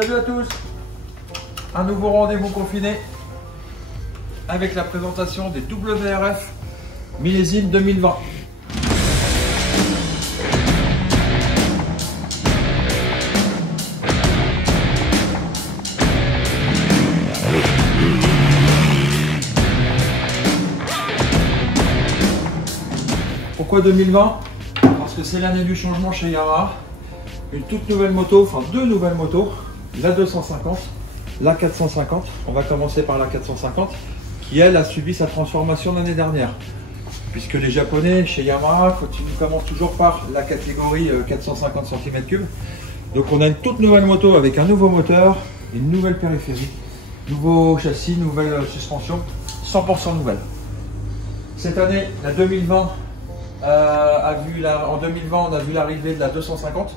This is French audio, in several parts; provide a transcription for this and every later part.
Salut à tous. Un nouveau rendez-vous confiné avec la présentation des WRF millésime 2020. Pourquoi 2020? Parce que c'est l'année du changement chez Yamaha. Une toute nouvelle moto, enfin deux nouvelles motos, la 250, la 450. On va commencer par la 450 qui elle a subi sa transformation l'année dernière. Puisque les Japonais chez Yamaha commencent toujours par la catégorie 450 cm3. Donc on a une toute nouvelle moto avec un nouveau moteur, une nouvelle périphérie, nouveau châssis, nouvelle suspension, 100% nouvelle. Cette année, la 2020, en 2020 on a vu l'arrivée de la 250.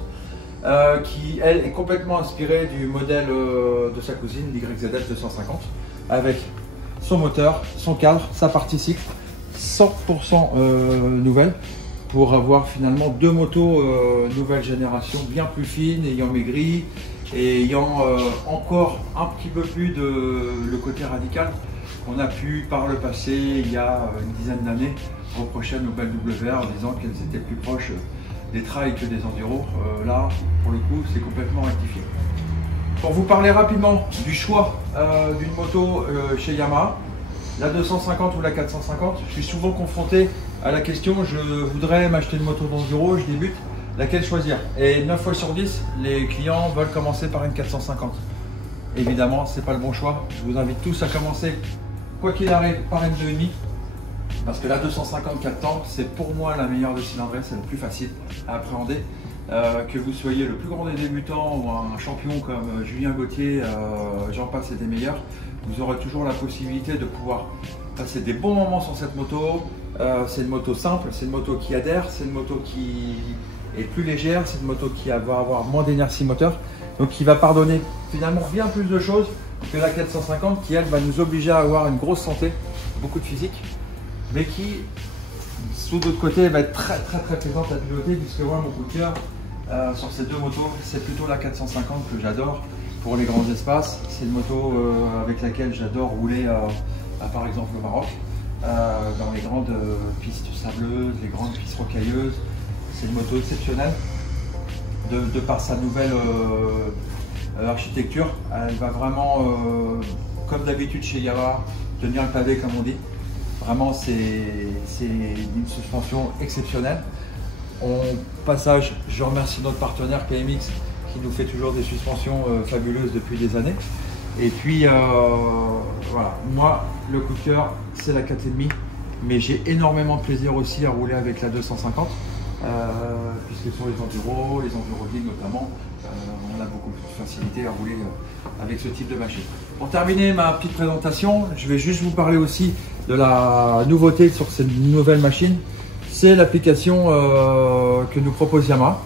Qui elle est complètement inspirée du modèle de sa cousine, l'YZF 250, avec son moteur, son cadre, sa partie cycle, 100% nouvelle, pour avoir finalement deux motos nouvelle génération, bien plus fines, ayant maigri et ayant encore un petit peu plus de le côté radical qu'on a pu par le passé, il y a une dizaine d'années, reprocher à nos belles WR en disant qu'elles étaient plus proches des trails que des enduros. Là, pour le coup, c'est complètement rectifié. Pour vous parler rapidement du choix d'une moto chez Yamaha, la 250 ou la 450, je suis souvent confronté à la question, je voudrais m'acheter une moto d'enduro, je débute, laquelle choisir? Et 9 fois sur 10, les clients veulent commencer par une 450. Évidemment, c'est pas le bon choix. Je vous invite tous à commencer, quoi qu'il arrive, par une 2,5. Parce que la 254 temps, c'est pour moi la meilleure de cylindrée, c'est le plus facile à appréhender. Que vous soyez le plus grand des débutants ou un champion comme Julien Gauthier, j'en passe et des meilleurs, vous aurez toujours la possibilité de pouvoir passer des bons moments sur cette moto. C'est une moto simple, c'est une moto qui adhère, c'est une moto qui est plus légère, c'est une moto qui va avoir moins d'inertie moteur, donc qui va pardonner finalement bien plus de choses que la 450 qui elle va nous obliger à avoir une grosse santé, beaucoup de physique, mais qui, sous d'autre côté, va être très plaisante à piloter, puisque moi, mon coup de cœur sur ces deux motos, c'est plutôt la 450 que j'adore pour les grands espaces. C'est une moto avec laquelle j'adore rouler par exemple au Maroc, dans les grandes pistes sableuses, les grandes pistes rocailleuses. C'est une moto exceptionnelle de par sa nouvelle architecture. Elle va vraiment, comme d'habitude chez Yamaha, tenir le pavé comme on dit. Vraiment, c'est une suspension exceptionnelle. Au passage, je remercie notre partenaire PMX qui nous fait toujours des suspensions fabuleuses depuis des années. Et puis, voilà, moi, le coup de cœur, c'est la 4,5, mais j'ai énormément de plaisir aussi à rouler avec la 250, puisque sur les enduros villes notamment, on a beaucoup plus de facilité à rouler avec ce type de machine. Pour terminer ma petite présentation, je vais juste vous parler aussi de la nouveauté sur cette nouvelle machine. C'est l'application que nous propose Yamaha.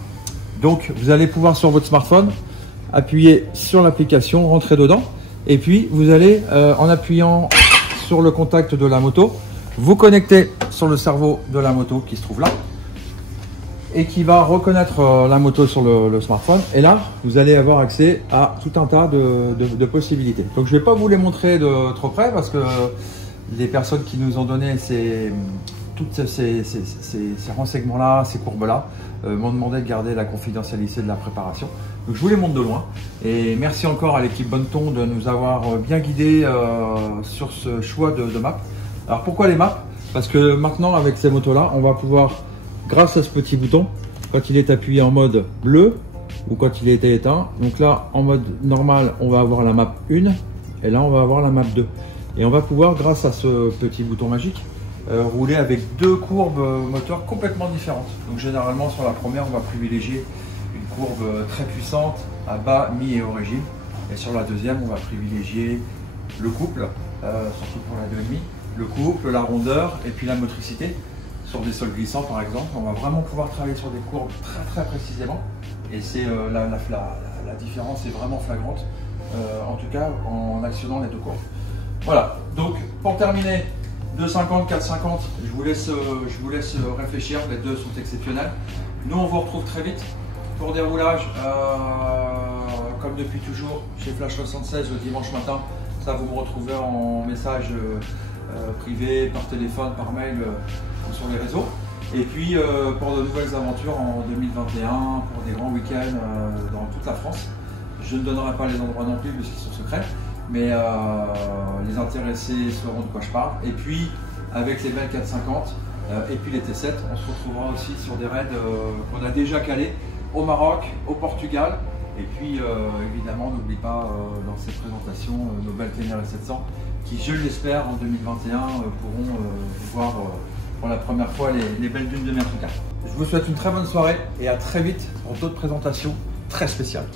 Donc vous allez pouvoir sur votre smartphone appuyer sur l'application, rentrer dedans, et puis vous allez en appuyant sur le contact de la moto, vous connecter sur le cerveau de la moto qui se trouve là, et qui va reconnaître la moto sur le smartphone. Et là, vous allez avoir accès à tout un tas de possibilités. Donc, je ne vais pas vous les montrer de trop près parce que les personnes qui nous ont donné tous ces renseignements-là, ces courbes-là, m'ont demandé de garder la confidentialité de la préparation. Donc, je vous les montre de loin. Et merci encore à l'équipe Bonneton de nous avoir bien guidés sur ce choix de map. Alors, pourquoi les maps? Parce que maintenant, avec ces motos-là, on va pouvoir, grâce à ce petit bouton, quand il est appuyé en mode bleu ou quand il est éteint, donc là en mode normal on va avoir la map 1 et là on va avoir la map 2 et on va pouvoir, grâce à ce petit bouton magique, rouler avec deux courbes moteurs complètement différentes. Donc généralement sur la première on va privilégier une courbe très puissante à bas, mi et haut régime, et sur la deuxième on va privilégier le couple, surtout pour la 2,5, le couple, la rondeur et puis la motricité. Sur des sols glissants par exemple, on va vraiment pouvoir travailler sur des courbes très précisément, et c'est la différence est vraiment flagrante, en tout cas en actionnant les deux courbes. Voilà, donc pour terminer, 250, 450, je vous laisse réfléchir, les deux sont exceptionnels. Nous on vous retrouve très vite pour des roulages comme depuis toujours, chez Flash 76 le dimanche matin. Ça, vous me retrouvez en message privé, par téléphone, par mail, sur les réseaux. Et puis pour de nouvelles aventures en 2021, pour des grands week-ends dans toute la France. Je ne donnerai pas les endroits non plus puisqu'ils sont secrets, mais les intéressés sauront de quoi je parle. Et puis avec les belles 450 et puis les T7, on se retrouvera aussi sur des raids qu'on a déjà calés au Maroc, au Portugal. Et puis évidemment, n'oublie pas dans cette présentation nos belles Ténéré 700 qui, je l'espère, en 2021 pourront voir pour la première fois les belles dunes de Mercouca. Je vous souhaite une très bonne soirée et à très vite pour d'autres présentations très spéciales.